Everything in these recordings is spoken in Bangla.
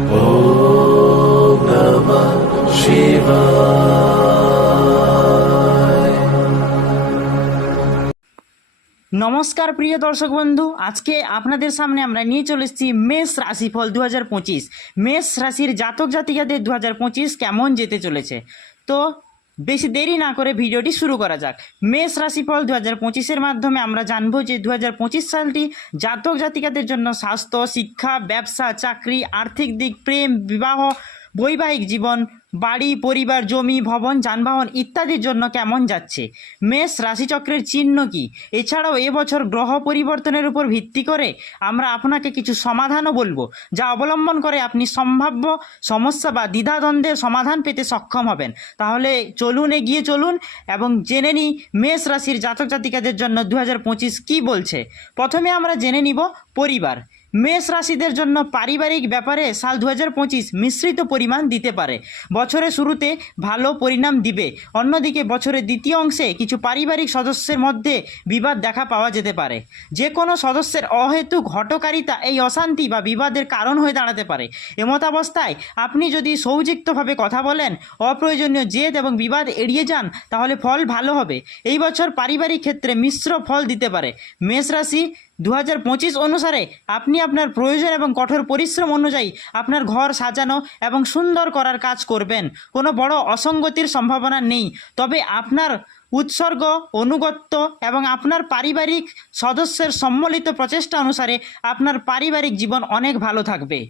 ॐ नमः शिवाय। নমস্কার প্রিয় দর্শক বন্ধু, আজকে আপনাদের সামনে আমরা নিয়ে চলে এসেছি মেষ রাশিফল 2025। মেষ রাশির জাতক জাতিকাদের 2025 কেমন যেতে চলেছে। তো বেশি দেরি না করে ভিডিওটি শুরু করা যাক। মেষ রাশিফল 2025-এর মাধ্যমে আমরা জানবো যে 2025 সালটি জাতক জাতিকাদের জন্য স্বাস্থ্য, শিক্ষা, ব্যবসা, চাকরি, আর্থিক দিক, প্রেম, বিবাহ, বৈবাহিক জীবন, বাড়ি, পরিবার, জমি, ভবন, যানবাহন ইত্যাদির জন্য কেমন যাচ্ছে। মেষ রাশিচক্রের চিহ্ন কি, এছাড়াও এবছর গ্রহ পরিবর্তনের উপর ভিত্তি করে আমরা আপনাকে কিছু সমাধানও বলবো, যা অবলম্বন করে আপনি সম্ভাব্য সমস্যা বা দ্বিধাদ্বন্দ্বের সমাধান পেতে সক্ষম হবেন। তাহলে চলুন, এগিয়ে চলুন এবং জেনে নিই মেষ রাশির জাতক জাতিকাদের জন্য 2025 কী বলছে। প্রথমে আমরা জেনে নিব পরিবার। মেষ রাশিদের জন্য পারিবারিক ব্যাপারে সাল 2025 মিশ্রিত পরিমাণ দিতে পারে। বছরের শুরুতে ভালো পরিণাম দিবে, অন্যদিকে বছরের দ্বিতীয় অংশে কিছু পারিবারিক সদস্যের মধ্যে বিবাদ দেখা পাওয়া যেতে পারে। যে কোনো সদস্যের অহেতুক হঠকারিতা এই অশান্তি বা বিবাদের কারণ হয়ে দাঁড়াতে পারে। এমতাবস্থায় আপনি যদি সৌযুক্তভাবে কথা বলেন, অপ্রয়োজনীয় জেদ এবং বিবাদ এড়িয়ে যান, তাহলে ফল ভালো হবে। এই বছর পারিবারিক ক্ষেত্রে মিশ্র ফল দিতে পারে। মেষ রাশি 2025 অনুসারে আপনি আপনার প্রয়োজন এবং কঠোর পরিশ্রম অনুযায়ী আপনার ঘর সাজানো এবং সুন্দর করার কাজ করবেন। কোনো বড় অসঙ্গতির সম্ভাবনা নেই, তবে আপনার উৎসর্গ, অনুগত্য এবং আপনার পারিবারিক সদস্যের সম্মিলিত প্রচেষ্টা অনুসারে আপনার পারিবারিক জীবন অনেক ভালো থাকবে।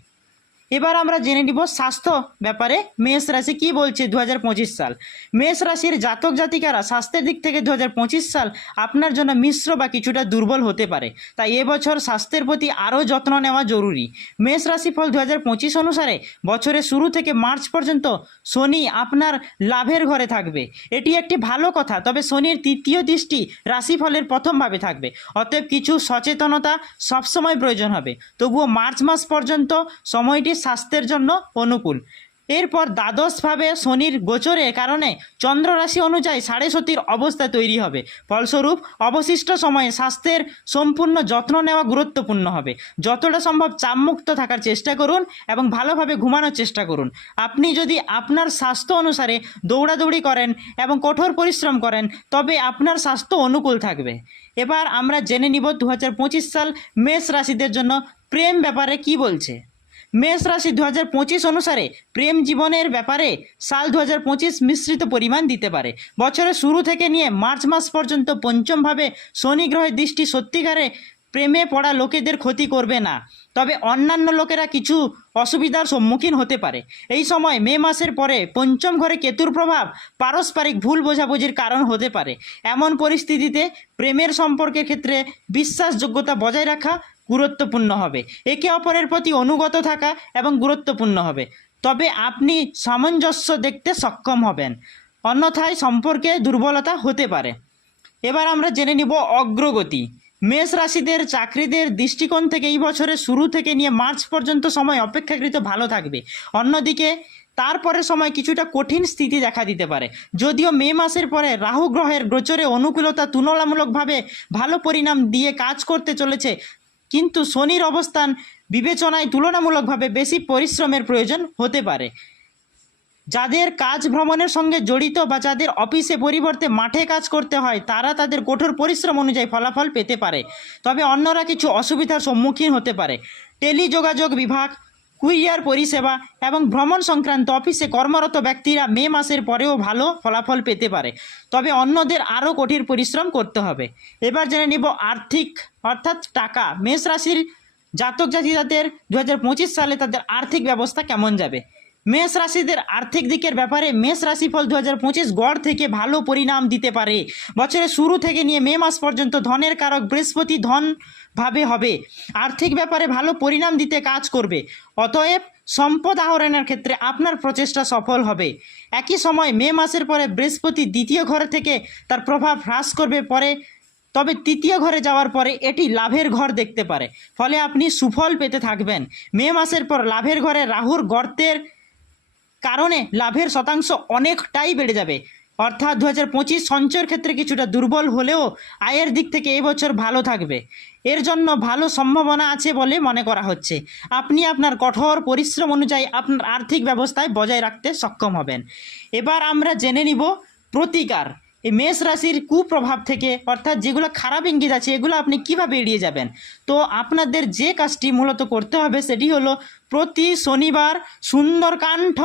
এবার আমরা জেনে নিব স্বাস্থ্য ব্যাপারে মেষ রাশি কী বলছে 2025 সাল। মেষ রাশির জাতক জাতিকারা স্বাস্থ্যের দিক থেকে 2025 সাল আপনার জন্য মিশ্র বা কিছুটা দুর্বল হতে পারে, তাই এবছর স্বাস্থ্যের প্রতি আরও যত্ন নেওয়া জরুরি। মেষ রাশিফল 2025 অনুসারে বছরের শুরু থেকে মার্চ পর্যন্ত শনি আপনার লাভের ঘরে থাকবে। এটি একটি ভালো কথা, তবে শনির তৃতীয় দৃষ্টি রাশিফলের প্রথম ভাবে থাকবে, অতএব কিছু সচেতনতা সবসময় প্রয়োজন হবে। তবুও মার্চ মাস পর্যন্ত সময়টি স্বাস্থ্যের জন্য অনুকূল। এরপর দ্বাদশভাবে শনির গোচরের কারণে চন্দ্র রাশি অনুযায়ী সাড়ে সতীর অবস্থা তৈরি হবে। ফলস্বরূপ অবশিষ্ট সময়ে স্বাস্থ্যের সম্পূর্ণ যত্ন নেওয়া গুরুত্বপূর্ণ হবে। যতটা সম্ভব চাপমুক্ত থাকার চেষ্টা করুন এবং ভালোভাবে ঘুমানোর চেষ্টা করুন। আপনি যদি আপনার স্বাস্থ্য অনুসারে দৌড়াদৌড়ি করেন এবং কঠোর পরিশ্রম করেন, তবে আপনার স্বাস্থ্য অনুকূল থাকবে। এবার আমরা জেনে নিব 2025 সাল মেষ রাশিদের জন্য প্রেম ব্যাপারে কি বলছে। মেষ রাশি 2025 অনুসারে প্রেম জীবনের ব্যাপারে সাল 2025 মিশ্রিত পরিমাণ দিতে পারে। বছরের শুরু থেকে নিয়ে মার্চ মাস পর্যন্ত পঞ্চমভাবে শনি গ্রহের দৃষ্টি সত্যিকারে প্রেমে পড়া লোকেদের ক্ষতি করবে না, তবে অন্যান্য লোকেরা কিছু অসুবিধার সম্মুখীন হতে পারে। এই সময় মে মাসের পরে পঞ্চম ঘরে কেতুর প্রভাব পারস্পরিক ভুল বোঝাবুঝির কারণ হতে পারে। এমন পরিস্থিতিতে প্রেমের সম্পর্কের ক্ষেত্রে বিশ্বাসযোগ্যতা বজায় রাখা গুরুত্বপূর্ণ হবে। একে অপরের প্রতি অনুগত থাকা এবং গুরুত্বপূর্ণ হবে, তবে আপনি সামঞ্জস্য দেখতে সক্ষম হবেন, অন্যথায় সম্পর্কে দুর্বলতা হতে পারে। এবার আমরা জেনে নিব অগ্রগতি। মেষ রাশিদের চাকরিদের দৃষ্টিকোণ থেকে এই বছরের শুরু থেকে নিয়ে মার্চ পর্যন্ত সময় অপেক্ষাকৃত ভালো থাকবে। অন্যদিকে তারপরে সময় কিছুটা কঠিন স্থিতি দেখা দিতে পারে। যদিও মে মাসের পরে রাহু গ্রহের গোচরে অনুকূলতা তুলনামূলকভাবে ভালো পরিণাম দিয়ে কাজ করতে চলেছে, কিন্তু শনির অবস্থান বিবেচনায় তুলনামূলকভাবে বেশি পরিশ্রমের প্রয়োজন হতে পারে। যাদের কাজ ভ্রমণের সঙ্গে জড়িত বা যাদের অফিসে পরিবর্তে মাঠে কাজ করতে হয়, তারা তাদের কঠোর পরিশ্রম অনুযায়ী ফলাফল পেতে পারে, তবে অন্যরা কিছু অসুবিধার সম্মুখীন হতে পারে। টেলিযোগাযোগ বিভাগ, কুরিয়ার পরিষেবা এবং ভ্রমণ সংক্রান্ত অফিসে কর্মরত ব্যক্তিরা মে মাসের পরেও ভালো ফলাফল পেতে পারে, তবে অন্যদের আরও কঠিন পরিশ্রম করতে হবে। এবার জেনে নিব আর্থিক অর্থাৎ টাকা। মেষ রাশির জাতক জাতিকাদের 2025 সালে তাদের আর্থিক ব্যবস্থা কেমন যাবে। মেষ রাশিদের আর্থিক দিকের ব্যাপারে মেষ রাশিফল 2025 গড় থেকে ভালো পরিণাম দিতে পারে। বছরের শুরু থেকে নিয়ে মে মাস পর্যন্ত ধনের কারক বৃহস্পতি ধন ভাবে হবে, আর্থিক ব্যাপারে ভালো পরিণাম দিতে কাজ করবে। অতএব সম্পদ আহরণের ক্ষেত্রে আপনার প্রচেষ্টা সফল হবে। একই সময় মে মাসের পরে বৃহস্পতি দ্বিতীয় ঘর থেকে তার প্রভাব হ্রাস করবে পরে, তবে তৃতীয় ঘরে যাওয়ার পরে এটি লাভের ঘর দেখতে পারে, ফলে আপনি সুফল পেতে থাকবেন। মে মাসের পর লাভের ঘরে রাহুর গর্তের কারণে লাভের শতাংশ অনেকটাই বেড়ে যাবে। অর্থাৎ 2025 সঞ্চয়ের ক্ষেত্রে কিছুটা দুর্বল হলেও আয়ের দিক থেকে এই বছর ভালো থাকবে। এর জন্য ভালো সম্ভাবনা আছে বলে মনে করা হচ্ছে। আপনি আপনার কঠোর পরিশ্রম অনুযায়ী আপনার আর্থিক ব্যবস্থায় বজায় রাখতে সক্ষম হবেন। এবার আমরা জেনে নিব প্রতিকার। এই মেষ রাশির কুপ্রভাব থেকে, অর্থাৎ যেগুলো খারাপ ইঙ্গিত আছে, এগুলো আপনি কিভাবে এড়িয়ে যাবেন। তো আপনাদের যে কাজটি মূলত করতে হবে সেটি হলো প্রতি শনিবার সুন্দরকাণ্ড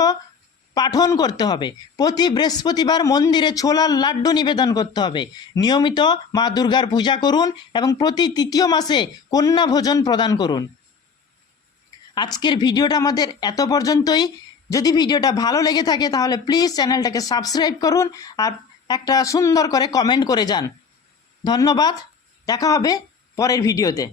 পাঠন করতে হবে। প্রতি বৃহস্পতিবার মন্দিরে ছোলার লাড্ডু নিবেদন করতে হবে। নিয়মিত মা দুর্গার পূজা করুন এবং প্রতি তৃতীয় মাসে কন্যা ভোজন প্রদান করুন। আজকের ভিডিওটা আমাদের এত পর্যন্তই। যদি ভিডিওটা ভালো লেগে থাকে তাহলে প্লিজ চ্যানেলটাকে সাবস্ক্রাইব করুন আর একটা সুন্দর করে কমেন্ট করে যান। ধন্যবাদ, দেখা হবে পরের ভিডিওতে।